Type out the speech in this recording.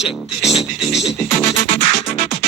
Check this. Check this.